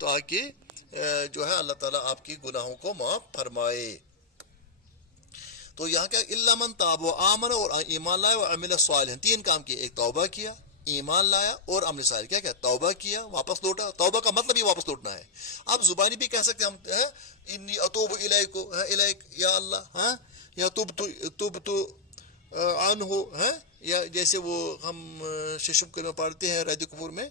تاکہ جو ہے اللہ تعالیٰ آپ کی گناہوں کو معاف فرمائے. تو یہاں کیا الا من تاب و آمن اور ایمان لایا و عمل صالحا, 3 کام کیے, ایک توبہ کیا, ایمان لایا اور عمل صالح. کیا توبہ کیا, واپس لوٹا. توبہ کا مطلب ہی واپس لوٹنا ہے. آپ زبانی بھی کہہ سکتے ہیں ہم انی اتوب الیک یا اللہ, ہاں, یا تبت عنہ, یا جیسے وہ ہم ششم میں پڑھتے ہیں رد کفر میں,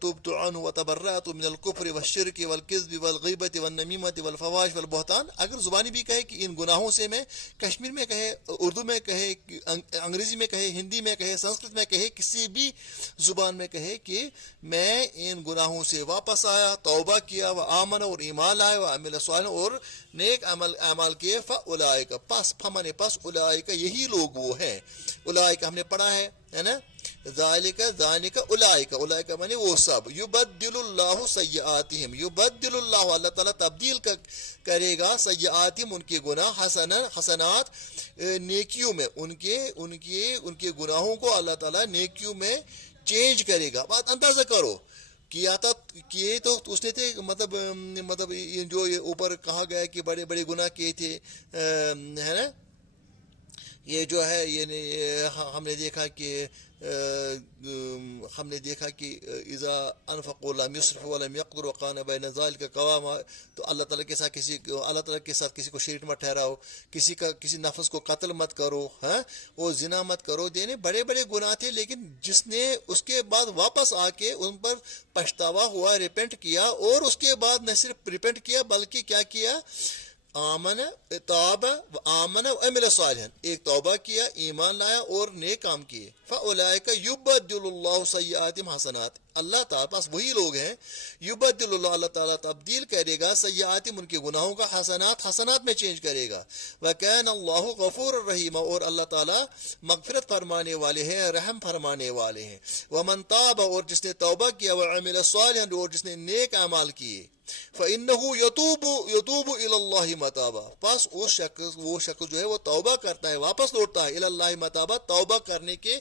تبت عنہ وتبرأت من الكفر والشرك والكذب والغیبة والنمیمة والفواحش والبہتان. اگر زبانی بھی کہے کہ ان گناہوں سے میں, کشمیر میں کہے, اردو میں کہے, انگریزی میں کہے, ہندی میں کہے, سنسکرت میں کہے, کسی بھی زبان میں کہے کہ میں ان گناہوں سے واپس آیا, توبہ کیا, و آمن اور ایمان لایا, و عمل صالح اور نیک اعمال کیے, فاولئک پس فمن پس اولئک یہی لوگ وہ ہیں. اولئک ہم نے پڑھا ہے نا, ذالک اولئک, اولئک معنی وہ سب, یبدل اللہ سیئاتہم, یبدل اللہ اللہ تعالیٰ تبدیل کرے گا, سیئاتہم ان کے گناہ, حسنات نیکیوں میں, ان کے گناہوں کو اللہ تعالیٰ نیکیوں میں چینج کرے گا. بات اندازہ کرو, کیا تھا کیے تو اس نے تھے, مطلب جو یہ اوپر کہا گیا کہ بڑے بڑے گناہ کیے تھے, ہے نا, یہ جو ہے یہ ہم نے دیکھا کہ اذا انفقوا لم يسرفوا ولم يقتروا وكان بين ذلك قواما. تو اللہ تعالیٰ کے ساتھ کسی کو شریک مت ٹھہراؤ, کسی نفس کو قتل مت کرو, ہاں, وہ زنا مت کرو. دینے بڑے بڑے گناہ تھے, لیکن جس نے اس کے بعد واپس آ کے ان پر پچھتاوا ہوا, ریپینٹ کیا, اور اس کے بعد نہ صرف ریپینٹ کیا بلکہ کیا کیا, آمن تاب و آمن و عمل صالحا, ایک توبہ کیا, ایمان لایا اور نیک کام کیے. فاولئک یبدل اللہ سیئاتہم حسنات, اللہ تعالیٰ پاس وہی لوگ ہیں, یبدل اللہ تعالیٰ تبدیل کرے گا, سیئاتہم ان کے گناہوں کا, حسنات میں چینج کرے گا. وکان اللہ غفور الرحیم, اور اللہ تعالیٰ مغفرت فرمانے والے ہیں, رحم فرمانے والے ہیں. ومن تاب, اور جس نے توبہ کیا, وعمل صالحا, اور جس نے نیک اعمال کیے, فَإِنَّهُ يَتُوبُ إِلَى اللَّهِ مَتَابًا, پس وہ شخص جو ہے وہ توبہ کرتا ہے, واپس لوٹتا ہے, إِلَى اللَّهِ مَتَابًا, توبہ کرنے کے,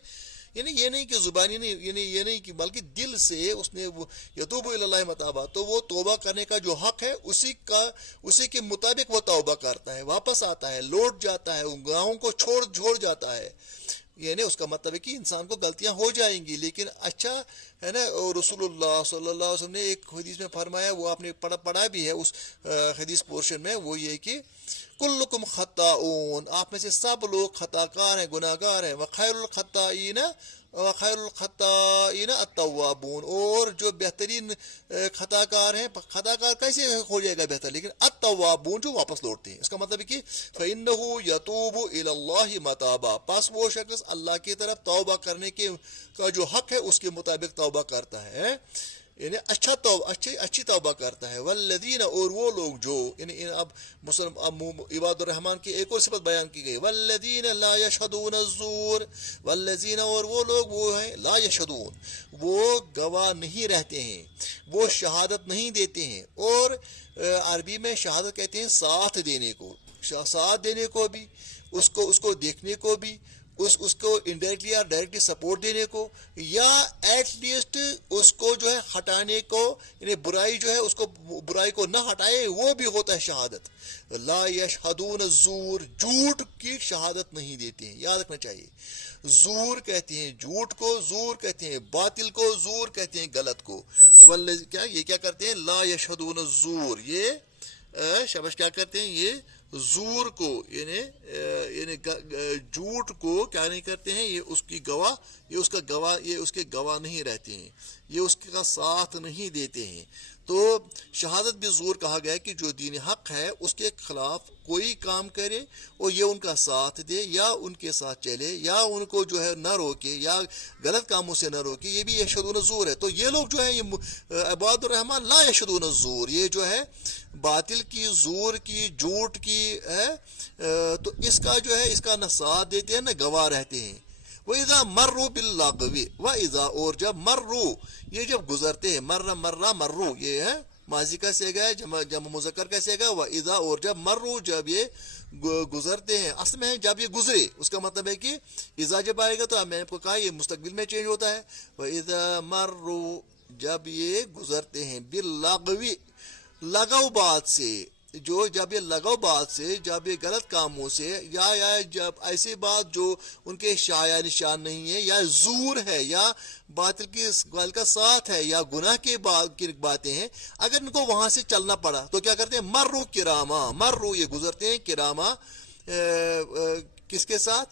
یعنی یہ نہیں کہ زبانی نہیں, یعنی یہ نہیں کہ بلکہ دل سے اس نے یتوب الی اللہ متابا, تو وہ توبہ کرنے کا جو حق ہے اسی کے مطابق وہ توبہ کرتا ہے, واپس آتا ہے, لوٹ جاتا ہے, ان گناہوں کو چھوڑ جاتا ہے. یعنی اس کا مطلب ہے کہ انسان کو غلطیاں ہو جائیں گی, لیکن اچھا ہے نا. اور رسول اللہ صلی اللہ علیہ وسلم نے ایک حدیث میں فرمایا, وہ آپ نے پڑھا بھی ہے اس حدیث پورشن میں, وہ یہ کہ کلکم خطاؤن, آپ میں سے سب لوگ خطا کار ہیں, گناہ گار ہیں. وخیر الخطائین التوابون, اور جو بہترین خطا کار ہیں, خطا کار کیسے ہو جائے گا بہتر, لیکن التوابون جو واپس لوٹتے ہیں. اس کا مطلب ہے کہ فإنہ یتوب الی اللہ متابا, پس وہ شخص اللہ کی طرف توبہ کرنے کا جو حق ہے اس کے مطابق توبہ کرتا ہے, یعنی اچھی توبہ کرتا ہے. والذین, اور وہ لوگ جو, یعنی اب عباد الرحمن کی ایک اور صفت بیان کی گئی, والذین لا یشہدون الزور, والذین, اور وہ لوگ وہ ہیں, لا یشہدون, وہ گواہ نہیں رہتے ہیں, وہ شہادت نہیں دیتے ہیں. اور عربی میں شہادت کہتے ہیں ساتھ دینے کو بھی, اس کو دیکھنے کو بھی, اس کو انڈائریکٹلی یا ڈائریکٹلی سپورٹ دینے کو, یا ایٹ لیسٹ اس کو جو ہے ہٹانے کو, یعنی برائی جو ہے اس کو, برائی کو نہ ہٹائے, وہ بھی ہوتا ہے شہادت. لا یشہدون الزور, جھوٹ کی شہادت نہیں دیتے ہیں, یاد رکھنا چاہیے. زور کہتے ہیں جھوٹ کو, زور کہتے ہیں باطل کو, زور کہتے ہیں غلط کو. یہ کیا کرتے ہیں, لا یشہدون الزور, یہ شاباش کیا کرتے ہیں, یہ زور کو, یعنی جھوٹ کو کیا نہیں کرتے ہیں, یہ اس کے گواہ نہیں رہتے ہیں, یہ اس کا ساتھ نہیں دیتے ہیں. تو شہادت بھی زور کہا گیا کہ جو دین حق ہے اس کے خلاف کوئی کام کرے اور یہ ان کا ساتھ دے, یا ان کے ساتھ چلے, یا ان کو جو ہے نہ روکے, یا غلط کاموں سے نہ روکے, یہ بھی یشہدون الزور ہے. تو یہ لوگ جو ہے, یہ عباد الرحمن لا یشہدون الزور, یہ جو ہے باطل کی, زور کی, جھوٹ کی ہے, تو اس کا جو ہے اس کا نہ ساتھ دیتے ہیں نہ گواہ رہتے ہیں. وَإِذَا مَرُّوا بِاللَّغْوِ, وَإِذَا, اور جب مرو, یہ جب گزرتے ہیں, مرو, یہ ہے ماضی کا سیغہ ہے, جمع مذکر کا سیغہ. وَإِذَا, اور جب مرو, جب یہ گزرتے ہیں, اصل میں جب یہ گزرے, اس کا مطلب ہے کہ اذا جب آئے گا تو میں نے آپ کو کہا یہ مستقبل میں چینج ہوتا ہے. وَإِذَا مَرُّوا جب یہ گزرتے ہیں باللغوی لغو بات سے، جو جب یہ لغو بات سے، جب یہ غلط کاموں سے، یا جب ایسی بات جو ان کے شایع نشان نہیں ہے، یا زور ہے، یا باطل کی گل کا ساتھ ہے، یا گناہ کی باتیں ہیں، اگر ان کو وہاں سے چلنا پڑا تو کیا کرتے ہیں؟ مرو کراما، مرو یہ گزرتے ہیں کراما، کس کے ساتھ؟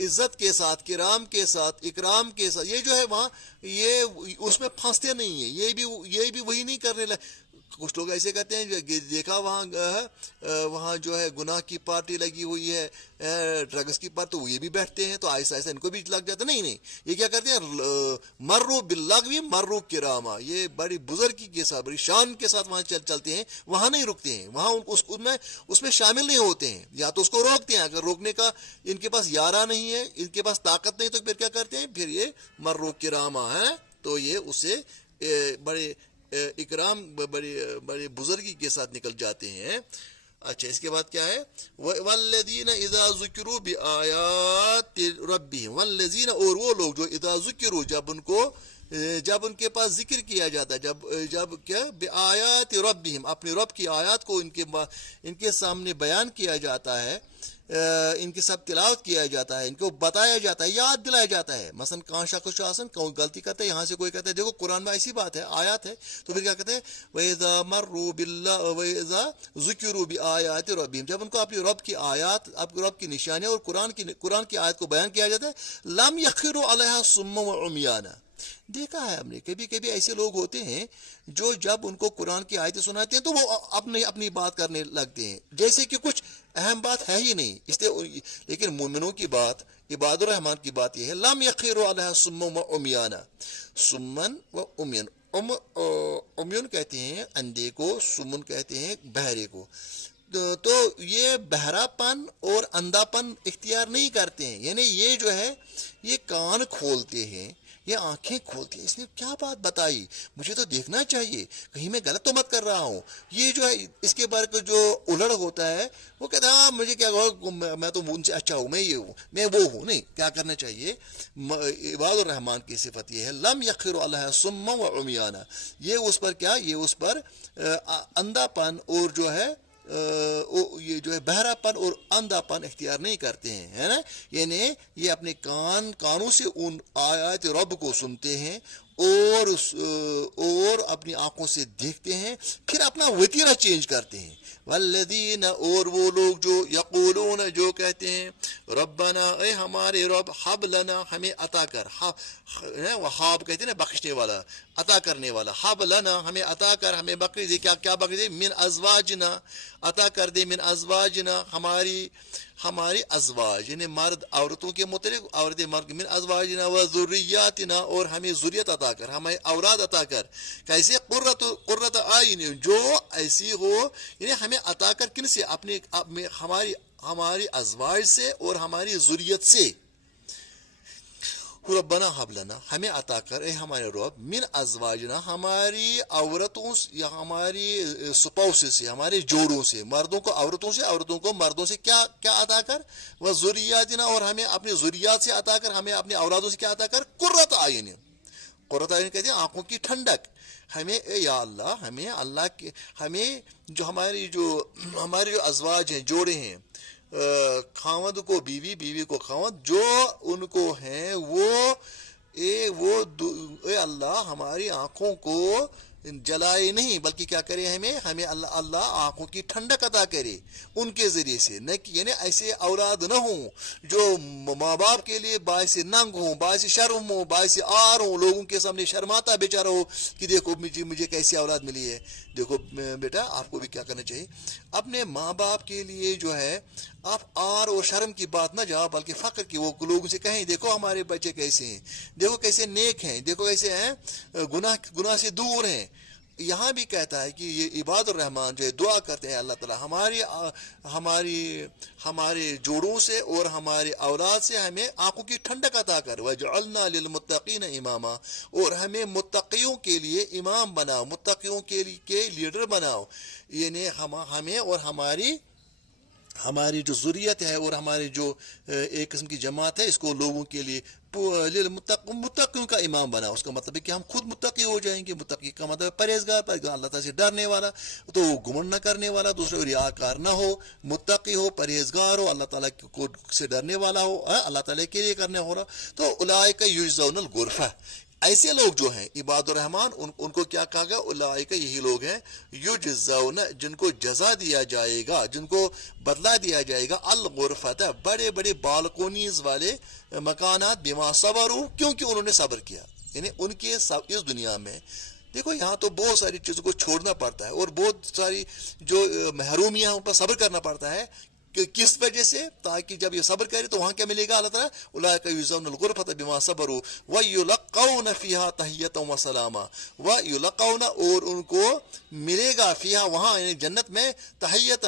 عزت کے ساتھ، کرام کے ساتھ، اکرام کے ساتھ. یہ جو ہے وہاں یہ اس میں پھنستے نہیں ہیں، یہ بھی وہی نہیں کرنے لگے. کچھ لوگ ایسے کرتے ہیں، دیکھا وہاں جو ہے گناہ کی پارٹی لگی ہوئی ہے، ڈرگس کی پارٹی، تو یہ بھی بیٹھتے ہیں، تو ایسا ان کو بھی لگ جاتا. نہیں یہ کیا کرتے ہیں؟ مرو باللغو مرو کراما، یہ بڑی بزرگی کے ساتھ، بڑی شان کے ساتھ وہاں چلتے ہیں، وہاں نہیں رکتے ہیں، وہاں اس میں شامل نہیں ہوتے ہیں، یا تو اس کو روکتے ہیں. اگر روکنے کا ان کے پاس یارہ نہیں ہے، ان کے پاس طاقت نہیں، تو پھر کیا کرتے ہیں؟ پھر یہ مرو کراما ہے، تو یہ اسے بڑے اکرام، بڑی بزرگی کے ساتھ نکل جاتے ہیں. اچھا، اس کے بعد کیا ہے؟ والذین اذا ذکروا بآیات ربہم، والذین اور وہ لوگ جو اذا ذکروا جب ان کے پاس ذکر کیا جاتا ہے، جب کیا؟ بآیات ربہم، اپنے رب کی آیات کو ان کے سامنے بیان کیا جاتا ہے، ان کی سب تلاوت کیا جاتا ہے، ان کو بتایا جاتا ہے، یاد دلایا جاتا ہے. مثلا کہاں شخص آسن کوئی غلطی کرتا ہے، یہاں سے کوئی کہتا ہے دیکھو قرآن میں ایسی بات ہے، آیات ہے، تو پھر کیا کہتے ہیں؟ وَإِذَا مَرُّوا وَإِذَا ذُكِرُوا بِآيَاتِ رَبِّهِمْ، جب ان کو اپنی رب کی آیات، اپنے رب کی نشانیاں اور قرآن کی آیت کو بیان کیا جاتا ہے، لَمْ يَخِرُوا عَلَيْهَا صُمًّا وَعُمْيَانًا. دیکھا ہے ہم نے، کبھی ایسے لوگ ہوتے ہیں جو جب ان کو قرآن کی آیتیں سناتے ہیں تو وہ اپنی بات کرنے لگتے ہیں، جیسے کہ کچھ اہم بات ہے ہی نہیں. اس لیے لیکن مومنوں کی بات، عباد الرحمان کی بات یہ ہے، لم یخروا علیہ صما و عمیانا، سمن و عمیان. عمیان کہتے ہیں اندھے کو، سمن کہتے ہیں بہرے کو. تو یہ بہرا پن اور اندھا پن اختیار نہیں کرتے ہیں، یعنی یہ جو ہے یہ کان کھولتے ہیں، یہ آنکھیں کھولتی ہیں. اس نے کیا بات بتائی، مجھے تو دیکھنا چاہیے، کہیں میں غلط تو مت کر رہا ہوں. یہ جو ہے اس کے بارے جو الڑ ہوتا ہے، وہ کہتا ہے ہاں مجھے کیا، میں تو ان سے اچھا ہوں، میں یہ ہوں، میں وہ ہوں. نہیں، کیا کرنا چاہیے؟ عباد الرحمان کی صفت یہ ہے، لم یخر علیہ صما و عمیانا، یہ اس پر کیا، یہ اس پر اندھا پن اور جو ہے یہ جو ہے بہرا پن اور اندھا پن اختیار نہیں کرتے ہیں، ہے نا. یعنی یہ اپنے کانوں سے ان آیات رب کو سنتے ہیں اور اپنی آنکھوں سے دیکھتے ہیں، پھر اپنا وتیرہ چینج کرتے ہیں. والذین، اور وہ لوگ جو یقولون، جو کہتے ہیں، ربنا، اے ہمارے رب، حب لنا، ہمیں عطا کر. وہاب کہتے ہیں نا بخشنے والا، عطا کرنے والا. حب لنا، ہمیں عطا کر، ہمیں بخش دے. کیا بخش دے؟ من ازواجنا، عطا کر دے، من ازواجنا، ہماری ازواج، یعنی مرد عورتوں کے متعلق، عورت مرد، من ازواجنا و ذریاتنا، اور ہمیں ذریت عطا کر، ہمیں اولاد عطا کر. کیسے؟ قرۃ اعین، جو ایسی ہو، یعنی ہمیں عطا کر کن سے؟ ہماری ازواج سے اور ہماری ذریت سے. ربنا حب لنا، ہمیں عطا کر، اے ہمارے رب، من ازواجنا، ہماری عورتوں یا ہماری سپاؤسز سے، ہمارے جوڑوں سے، مردوں کو عورتوں سے، عورتوں کو مردوں سے کیا عطا کر، وہ ذریاتنا، اور ہمیں اپنی ذریات سے عطا کر، ہمیں اپنے اولادوں سے کیا عطا کر؟ قرۃ اعین. قرۃ اعین کہتے ہیں آنکھوں کی ٹھنڈک. ہمیں یا اللہ، ہمیں جو ہمارے جو ازواج ہیں، جوڑے ہیں، خاوند کو بیوی، بیوی کو خاوند، جو ان کو ہیں، وہ اے اللہ ہماری آنکھوں کو جلائے نہیں، بلکہ کیا کرے؟ ہمیں اللہ آنکھوں کی ٹھنڈک عطا کرے ان کے ذریعے سے. یعنی ایسے اولاد نہ ہوں جو ماں باپ کے لیے باعث ننگ ہوں، باعث شرم ہوں، باعث آر ہوں، لوگوں کے سامنے شرماتا بیچارہ ہو کہ دیکھو مجھے کیسی اولاد ملی ہے. دیکھو بیٹا، آپ کو بھی کیا کرنا چاہیے؟ اپنے ماں باپ کے لیے جو ہے آپ آر اور شرم کی بات نہ جاؤ، بلکہ فخر کی، وہ لوگوں سے کہیں دیکھو ہمارے بچے کیسے ہیں، دیکھو کیسے نیک ہیں، دیکھو کیسے ہیں، گناہ سے دور ہیں. یہاں بھی کہتا ہے کہ یہ عباد الرحمان جو ہے دعا کرتے ہیں، اللہ تعالیٰ ہمارے جوڑوں سے اور ہمارے اولاد سے ہمیں آنکھوں کی ٹھنڈک عطا کر. وَجْعَلْنَا لِلْمُتَّقِينَ إِمَامًا، اور ہمیں متقیوں کے لیے امام بناؤ، متقیوں کے لیے لیڈر بناؤ. یعنی ہمیں اور ہماری جو ذریت ہے اور ہماری جو ایک قسم کی جماعت ہے اس کو لوگوں کے لیے متقیوں کا امام بنا. اس کا مطلب ہے کہ ہم خود متقی ہو جائیں گے. متقی کا مطلب پرہیزگار اللہ تعالیٰ سے ڈرنے والا, تو گمنڈ نہ کرنے والا, دوسرے ریاکار نہ ہو, متقی ہو, پرہیزگار ہو, اللہ تعالیٰ کو سے ڈرنے والا ہو, اللہ تعالیٰ کے لیے کرنے ہو رہا. تو اولئک یجزون الغرفہ, ایسے لوگ جو ہیں عباد الرحمن ان کو کیا کہا گیا؟ اولئک, یہی لوگ ہیں یجزون, جن کو جزا دیا جائے گا, جن کو بدلہ دیا جائے گا, الغرفۃ, بڑے بڑے بالکونیز والے مکانات, بما صبروا, کیونکہ انہوں نے صبر کیا. یعنی ان کے اس دنیا میں دیکھو یہاں تو بہت ساری چیزوں کو چھوڑنا پڑتا ہے اور بہت ساری جو محرومیاں ان پر صبر کرنا پڑتا ہے. کس وجہ سے؟ تاکہ جب یہ صبر کرے تو وہاں کیا ملے گا؟ اللہ تعالیٰ اولئک یجزون الغرفۃ بما صبروا ویلقون فیہا تحیۃ وسلاما, ویلقون, اور ان کو ملے گا فیہا, وہاں یعنی جنت میں, تحیۃ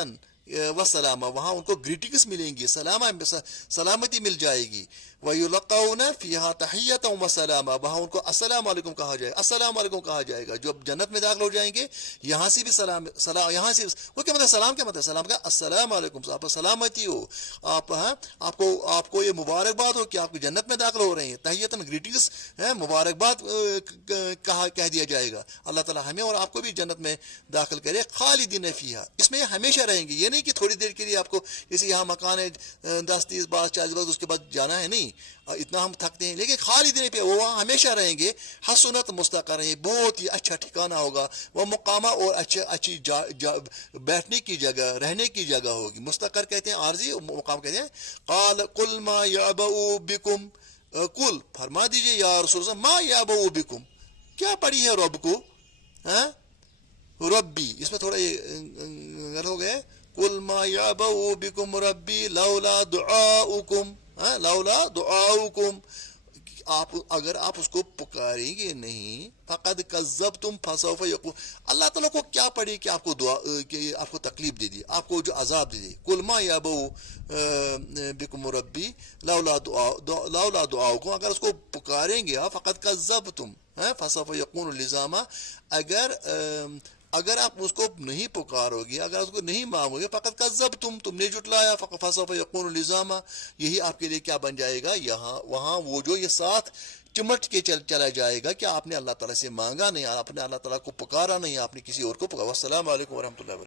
وسلاما, وہاں ان کو گریٹنگس ملیں گی, سلامتی مل جائے گی. وَيُلَقَّوْنَ فِيهَا تَحِيَّةً وَسَلَامًا, وہاں ان کو السلام علیکم کہا جائے گا, السلام علیکم کہا جائے گا. جو جنت میں داخل ہو جائیں گے یہاں سے بھی سلام, یہاں سے وہ کیا مطلب سلام, کیا مطلب سلام کا؟ السلام علیکم, آپ سلامتی ہو, آپ کو یہ مبارکباد ہو کہ آپ کی جنت میں داخل ہو رہے ہیں. تحیتاً گریٹنگس, مبارکباد کہہ دیا جائے گا. اللہ تعالیٰ ہمیں اور آپ کو بھی جنت میں داخل کرے. خالدین فیہا, اس میں ہمیشہ رہیں گے. یہ نہیں کہ تھوڑی دیر کے لیے آپ کو, جیسے یہاں مکان ہے 10 30 40 اس کے بعد جانا ہے, نہیں, اتنا ہم تھکتے ہیں, لیکن خالدین پہ وہ وہاں ہمیشہ رہیں گے. حسنت مستقر ہے, بہت ہی اچھا ٹھکانہ ہوگا. وہ مقامہ, اور اچھی بیٹھنے کی جگہ, رہنے کی جگہ ہوگی. مستقر کہتے ہیں عارضی, مقام کہتے ہیں. قل ما یعبأ بکم, قل فرما دیجئے یا رسول اللہ, ما یعبأ بکم, کیا پڑی ہے رب کو, ربی, اس میں تھوڑا یہ غلط ہو گیا. قل ما یعبأ بکم ربی لولا دعاؤکم, لولا دعاؤکم, اگر آپ اس کو پکاریں گے نہیں, فقد کذبتم فسوف یکون, اللہ تعالیٰ کو کیا پڑی کہ آپ کو دعا, کہ آپ کو تکلیف دے دی, آپ کو جو عذاب دے دی. قل ما یعبأ بکم ربی لولا دعاؤکم, اگر اس کو پکاریں گے فقد کذبتم فسوف یکون لزاما, اگر آپ اس کو نہیں پکارو گے, اگر اس کو نہیں مانگو گے, فقط کذبتم, تم نے جھٹلایا, فسوف یکون لزاما, یہی آپ کے لیے کیا بن جائے گا یہاں وہاں, وہ جو یہ ساتھ چمٹ کے چلا جائے گا کہ آپ نے اللہ تعالیٰ سے مانگا نہیں, آپ نے اللہ تعالیٰ کو پکارا نہیں, آپ نے کسی اور کو پکارا. والسلام علیکم ورحمۃ اللہ وبرکاتہ.